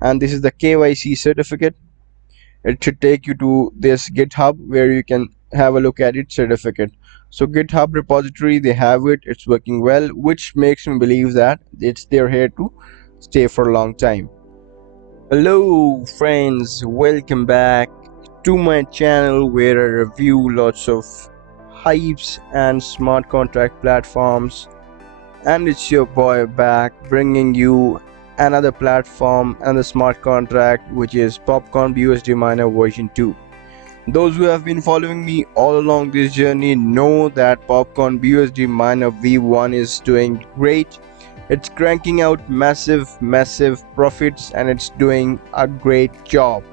and this is the KYC certificate. It should take you to this GitHub where you can have a look at its certificate. So GitHub repository, they have it, it's working well, which makes me believe that they're here to stay for a long time. Hello friends, welcome back to my channel where I review lots of hypes and smart contract platforms, and it's your boy back bringing you another platform and the smart contract, which is PopCorn BUSD miner version 2. Those who have been following me all along this journey know that PopCorn BUSD miner V1 is doing great. It's cranking out massive profits and it's doing a great job.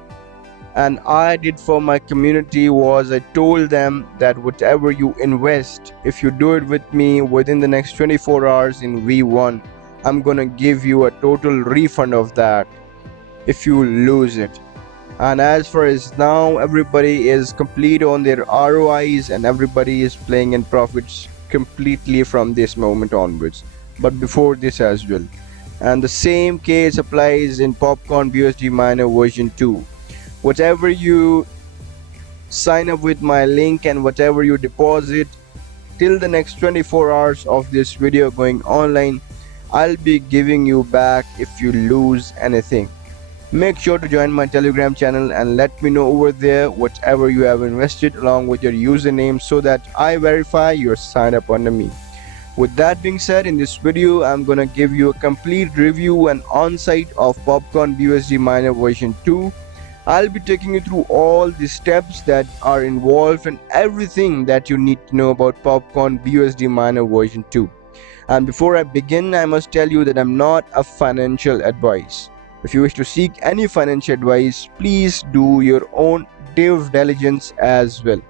And I did for my community was I told them that whatever you invest, if you do it with me within the next 24 hours in V1, I'm gonna give you a total refund of that if you lose it. And as far as now, everybody is complete on their ROIs and everybody is playing in profits completely from this moment onwards, but before this as well. And the same case applies in PopCorn BUSD miner version 2. Whatever you sign up with my link and whatever you deposit till the next 24 hours of this video going online, I'll be giving you back if you lose anything. Make sure to join my Telegram channel and let me know over there whatever you have invested along with your username so that I verify you're signed up under me. With that being said, in this video I'm gonna give you a complete review and on-site of PopCorn BUSD miner version 2. I'll be taking you through all the steps that are involved and everything that you need to know about PopCorn BUSD miner version 2. And before I begin, I must tell you that I'm not a financial advice. If you wish to seek any financial advice, please do your own due diligence as well.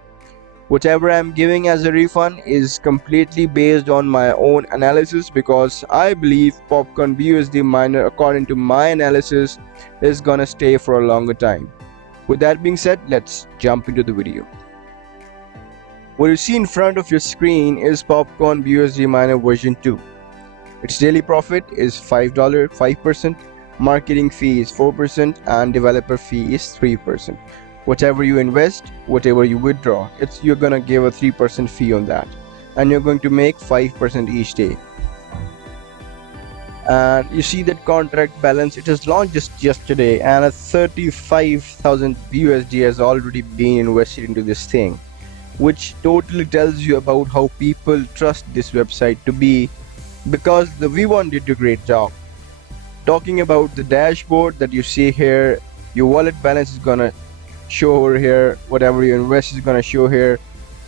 Whatever I'm giving as a refund is completely based on my own analysis, because I believe PopCorn BUSD miner, according to my analysis, is gonna stay for a longer time. With that being said, let's jump into the video. What you see in front of your screen is PopCorn BUSD miner version 2. Its daily profit is $5, 5%, marketing fee is 4%, and developer fee is 3%. Whatever you invest, whatever you withdraw, you're gonna give a 3% fee on that, and you're going to make 5% each day. And you see that contract balance, it has launched just yesterday, and a 35,000 BUSD has already been invested into this thing, which totally tells you about how people trust this website to be, because the V1 did a great job. Talking about the dashboard that you see here, your wallet balance is gonna show over here, whatever you invest is gonna show here,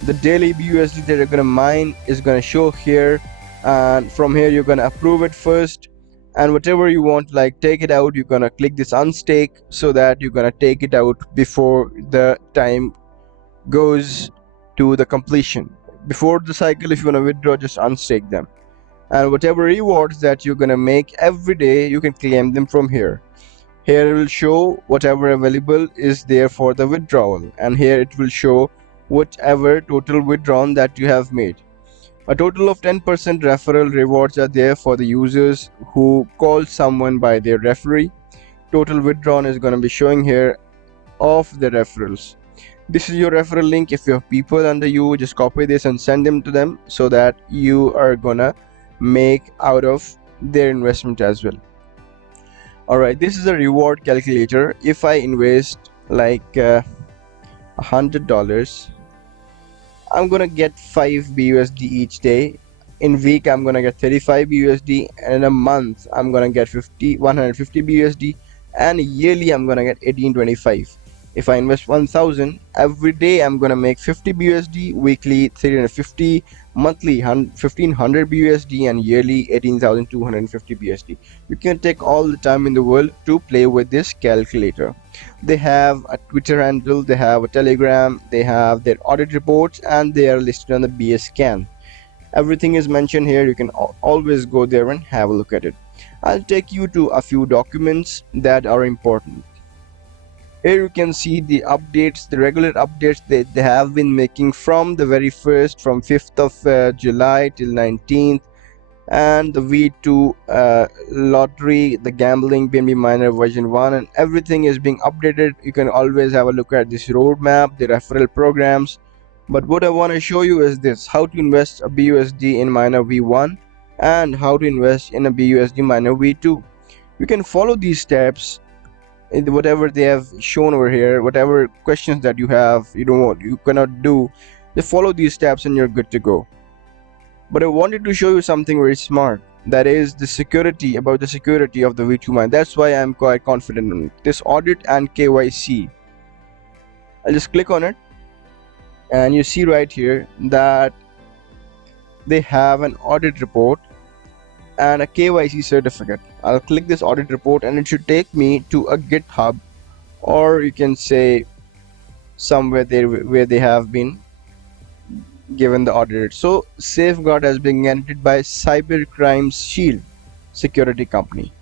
the daily BUSD that you're gonna mine is gonna show here, and from here you're gonna approve it first, and whatever you want, like take it out, you're gonna click this unstake so that you're gonna take it out before the time goes to the completion. Before the cycle, if you want to withdraw, just unstake them, and whatever rewards that you're gonna make every day, you can claim them from here. Here it will show whatever available is there for the withdrawal, and here it will show whatever total withdrawn that you have made. A total of 10% referral rewards are there for the users who call someone by their referee. Total withdrawn is going to be showing here of the referrals. This is your referral link. If you have people under you, just copy this and send them to them so that you are gonna make out of their investment as well. Alright, this is a reward calculator. If I invest like $100, I'm gonna get 5 BUSD each day. In week I'm gonna get 35 BUSD, and in a month I'm gonna get 150 BUSD, and yearly I'm gonna get 1825. If I invest 1000 every day, I'm gonna make 50 BUSD, weekly 350, monthly 1500 BUSD, and yearly 18,250 BUSD. You can take all the time in the world to play with this calculator. They have a Twitter handle, they have a Telegram, they have their audit reports, and they are listed on the BS scan. Everything is mentioned here. You can always go there and have a look at it. I'll take you to a few documents that are important. Here you can see the updates, the regular updates that they have been making from the very first, from 5th of July till 19th. and the V2 lottery, the gambling BNB miner version 1, and everything is being updated. You can always have a look at this roadmap, the referral programs. But what I want to show you is this: how to invest a BUSD in miner V1 and how to invest in a BUSD miner V2. You can follow these steps in whatever they have shown over here. Whatever questions that you have, you cannot do, just follow these steps and you're good to go. But I wanted to show you something very smart, that is the security, about the security of the V2 mine. That's why I'm quite confident on it. This audit and KYC, I'll just click on it and you see right here that they have an audit report and a KYC certificate. I'll click this audit report and it should take me to a GitHub, or you can say somewhere there where they have been given the audit. So safeguard has been granted by Cybercrime Shield security company.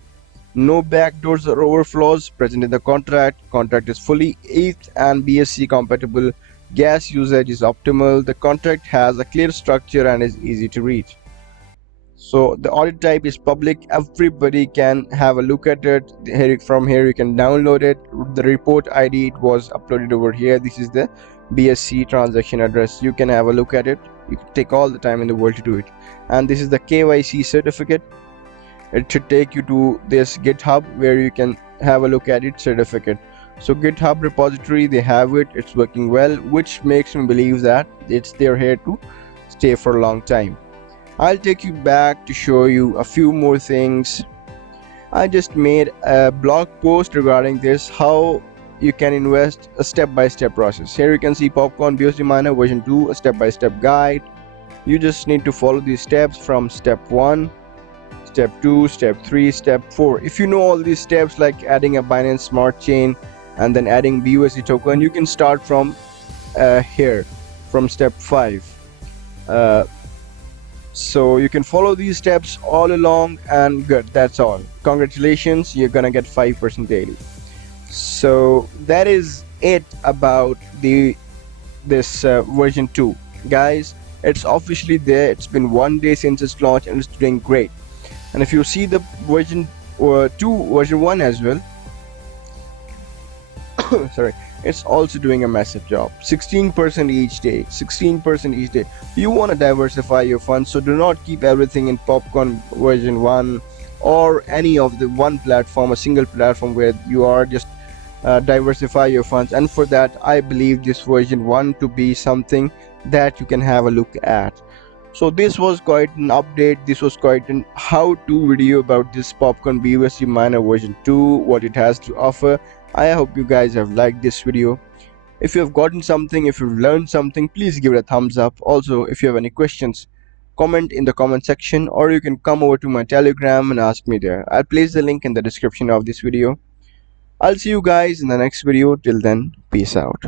No backdoors or overflows present in the contract. Contract is fully ETH and BSC compatible. Gas usage is optimal. The contract has a clear structure and is easy to read. So the audit type is public. Everybody can have a look at it. From here you can download it. The report ID, it was uploaded over here. This is the BSC transaction address. You can have a look at it. You can take all the time in the world to do it. And this is the KYC certificate. It should take you to this GitHub where you can have a look at it certificate. So GitHub repository, they have it, it's working well, which makes me believe that they're here to stay for a long time. I'll take you back to show you a few more things. I just made a blog post regarding this, how you can invest, a step-by-step process. Here you can see PopCorn BUSD miner version 2, a step-by-step guide. You just need to follow these steps from step 1, step 2, step 3, step 4. If you know all these steps, like adding a Binance Smart Chain and then adding BUSD token, you can start from here, from step 5. So you can follow these steps all along and good, that's all. Congratulations, you're gonna get 5% daily. So that is it about this version 2, guys. It's officially there. It's been 1 day since its launch and it's doing great. And if you see the version 2, version 1 as well, sorry, it's also doing a massive job. 16% each day, 16% each day. You want to diversify your funds, so do not keep everything in PopCorn version 1 or any of the one platform, a single platform where you are just diversify your funds. And for that, I believe this version 1 to be something that you can have a look at. So this was quite an update. This was quite an how-to video about this PopCorn BUSD miner version 2, what it has to offer. I hope you guys have liked this video. If you have gotten something, if you've learned something, please give it a thumbs up. Also, if you have any questions, comment in the comment section, or you can come over to my Telegram and ask me there. I'll place the link in the description of this video. I'll see you guys in the next video. Till then, peace out.